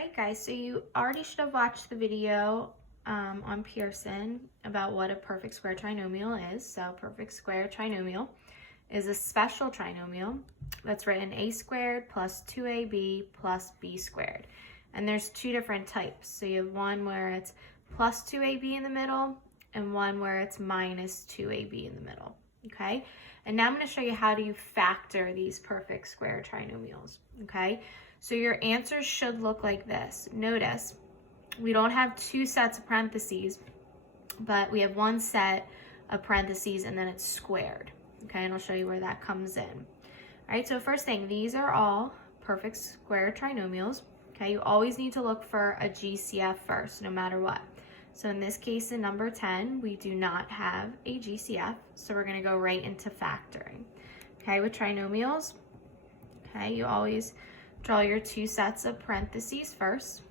right, guys, so you already should have watched the video on Pearson about what a perfect square trinomial is. So perfect square trinomial is a special trinomial that's written a squared plus 2ab plus b squared. And there's two different types. So you have one where it's plus 2ab in the middle and one where it's minus 2ab in the middle, okay? And now I'm going to show you how do you factor these perfect square trinomials, okay? So your answers should look like this. Notice, we don't have two sets of parentheses, but we have one set of parentheses and then it's squared, okay? And I'll show you where that comes in. All right, so first thing, these are all perfect square trinomials, okay? You always need to look for a GCF first, no matter what. So in this case, in number 10, we do not have a GCF, so we're gonna go right into factoring. Okay, with trinomials, okay, you always draw your two sets of parentheses first,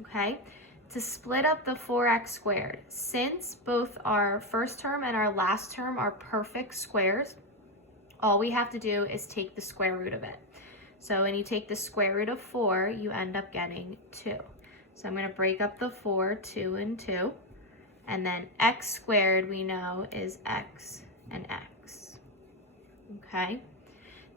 okay? To split up the 4x squared, since both our first term and our last term are perfect squares, all we have to do is take the square root of it. So when you take the square root of 4, you end up getting 2. So I'm going to break up the 4, 2 and 2, and then x squared we know is x and x, okay?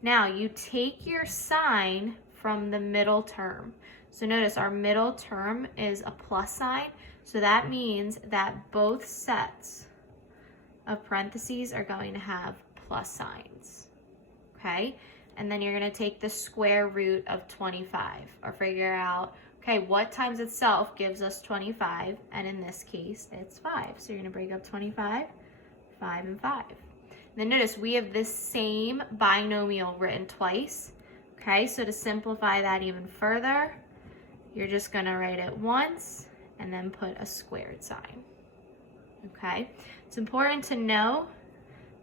Now you take your sign from the middle term. So notice our middle term is a plus sign, so that means that both sets of parentheses are going to have plus signs, okay? And then you're going to take the square root of 25, or figure out, okay, what times itself gives us 25, and in this case, it's 5. So you're going to break up 25, 5, and 5. Then notice we have this same binomial written twice, okay? So to simplify that even further, you're just going to write it once and then put a squared sign, okay? It's important to know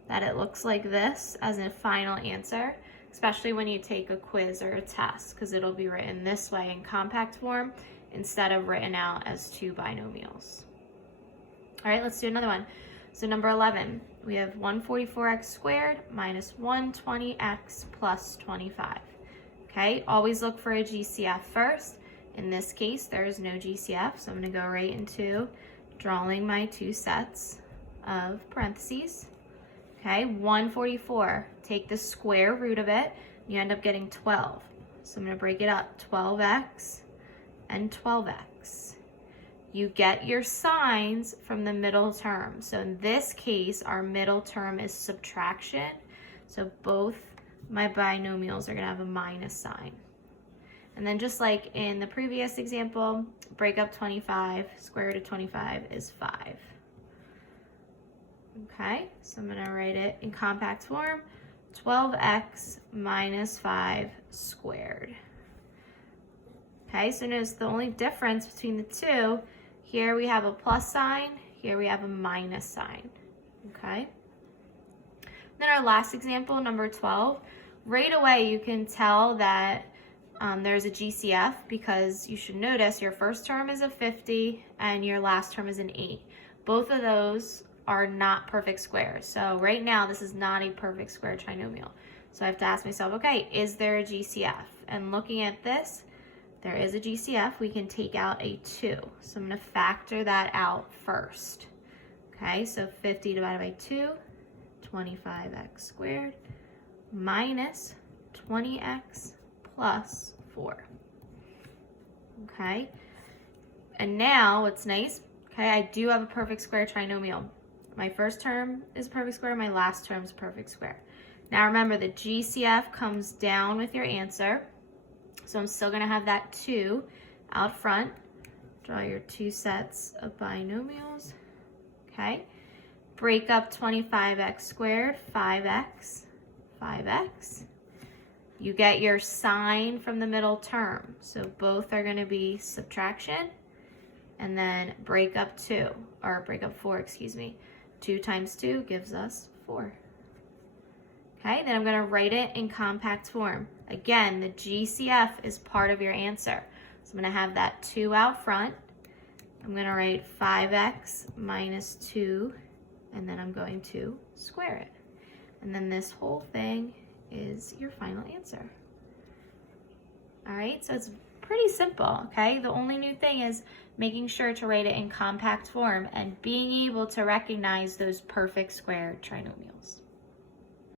that it looks like this as a final answer, especially when you take a quiz or a test, because it'll be written this way in compact form instead of written out as two binomials. All right, let's do another one. So number 11, we have 144x squared minus 120x plus 25. Okay, always look for a GCF first. In this case, there is no GCF, so I'm going to go right into drawing my two sets of parentheses. Okay, 144, take the square root of it, you end up getting 12. So I'm going to break it up, 12x and 12x. You get your signs from the middle term. So in this case, our middle term is subtraction. So both my binomials are going to have a minus sign. And then just like in the previous example, break up 25, square root of 25 is 5. Okay, so I'm going to write it in compact form, 12x minus 5 squared. Okay, so notice the only difference between the two, here we have a plus sign, here we have a minus sign. Okay. Then our last example, number 12, right away you can tell that there's a GCF because you should notice your first term is a 50 and your last term is an 8. Both of those are not perfect squares. So right now, this is not a perfect square trinomial. So I have to ask myself, okay, is there a GCF? And looking at this, there is a GCF. We can take out a 2. So I'm going to factor that out first. Okay, so 50 divided by 2, 25x squared minus 20x plus 4. Okay, and now what's nice, okay, I do have a perfect square trinomial. My first term is a perfect square, my last term is a perfect square. Now remember, the GCF comes down with your answer, so I'm still gonna have that 2 out front. Draw your two sets of binomials, okay? Break up 25x squared, 5x, 5x. You get your sign from the middle term, so both are gonna be subtraction, and then break up 4, excuse me. 2 times 2 gives us 4. Okay, then I'm going to write it in compact form. Again, the GCF is part of your answer. So I'm going to have that 2 out front. I'm going to write 5x minus 2, and then I'm going to square it. And then this whole thing is your final answer. All right, so it's pretty simple, okay? The only new thing is making sure to write it in compact form and being able to recognize those perfect square trinomials.